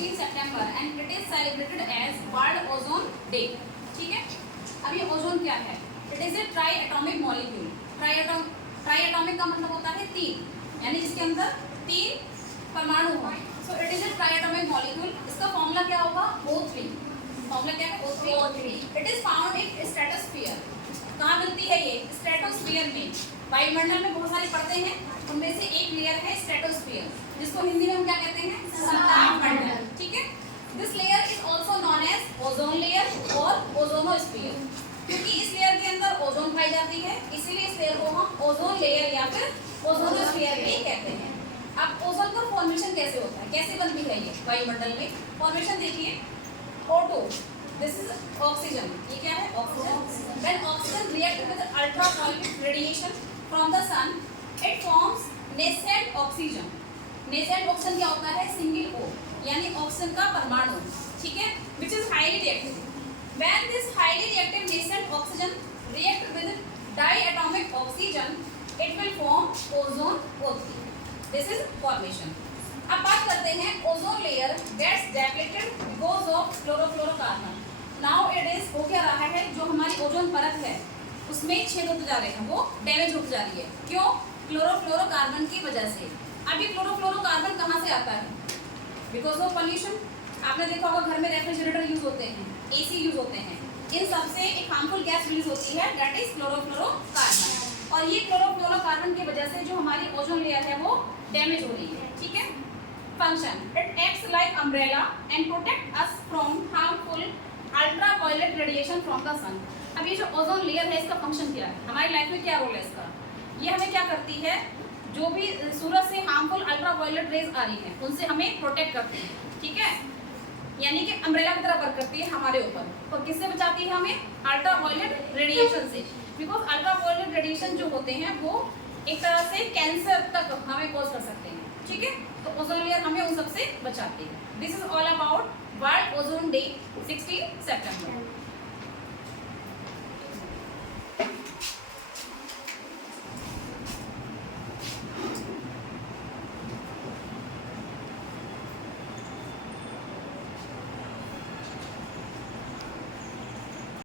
16 सितंबर and it is celebrated as World Ozone Day. ठीक है, अब ये ओजोन क्या है? It is a tri atomic molecule. Tri atomic का मतलब होता है तीन, यानी जिसके अंदर तीन परमाणु हो। So it is a tri atomic molecule. इसका फॉर्मूला क्या होगा? O3। फॉर्मूला क्या है? O3। It is found in stratosphere. कहाँ मिलती है ये? स्ट्रेटोस्फीयर में। वायुमंडल में बहुत सारी परतें हैं, उनमें से एक लेयर है स्ट्रेटोस्फीयर, जिसको हिंदी में हम क्या कहते हैं? संताप मंडल। ठीक है, this layer is also known as ozone layer और ओजोनोस्फीयर। क्योंकि इस लेयर के अंदर ओजोन पाई जाती है, इसीलिए इस लेयर को हम ओजोन लेयर या फिर ओजोनोस्फीयर भी कहते हैं। अब ओजोन का फॉर्मेशन कैसे होता है, कैसे बनती है ये वायुमंडल में? फॉर्मेशन देखिए, O2, दिस इज ऑक्सीजन। ये क्या है? Oxygen. When oxygen react with ultraviolet radiation from the sun, it forms nascent oxygen. Nascent oxygen क्या होता है? सिंगल O, यानी ऑक्सीजन का परमाणु। ठीक है, which is highly reactive. When this highly reactive nascent oxygen react with diatomic oxygen, it will form ozone O3. This is formation. अब बात करते हैं ozone layer gets depleted because of chlorofluorocarbon. Now it is हो क्या रहा है? जो हमारी ओजोन परत है उसमें छेद होते जा रहे हैं, वो डैमेज होती जा रही है। क्यों? क्लोरोफ्लोरोकार्बन की वजह से। अब ये क्लोरोफ्लोरोकार्बन कहाँ से आता है? Because of pollution. आपने देखा होगा घर में रेफ्रिजरेटर यूज होते हैं, AC यूज होते हैं, इन सबसे एक हार्मफुल गैस रिलीज होती है, दैट इज क्लोरोफ्लोरोकार्बन। और ये क्लोरोफ्लोरोकार्बन की वजह से जो हमारी ओजोन लेयर है वो डैमेज हो रही है। ठीक है, function, it acts like umbrella and protect us from harmful ultraviolet radiation from the sun. अब ये जो ओजोन लेयर है, इसका फंक्शन क्या है, हमारी लाइफ में क्या रोल है इसका? ये हमें क्या करती है? जो भी सूरज से हार्मफुल अल्ट्रावायलेट रेज आ रही है उनसे हमें प्रोटेक्ट करती है। ठीक है, यानी कि अम्ब्रेला की तरह वर्क करती है हमारे ऊपर। तो किससे बचाती है हमें? अल्ट्रावायलेट रेडिएशन से। बिकॉज अल्ट्रावायलेट रेडिएशन जो होते हैं वो एक तरह से कैंसर तक हमें कॉज कर सकते हैं। ठीक है, तो ओजोन लेयर हमें उन सबसे बचाती है। This is all about world Ozone day 16 September.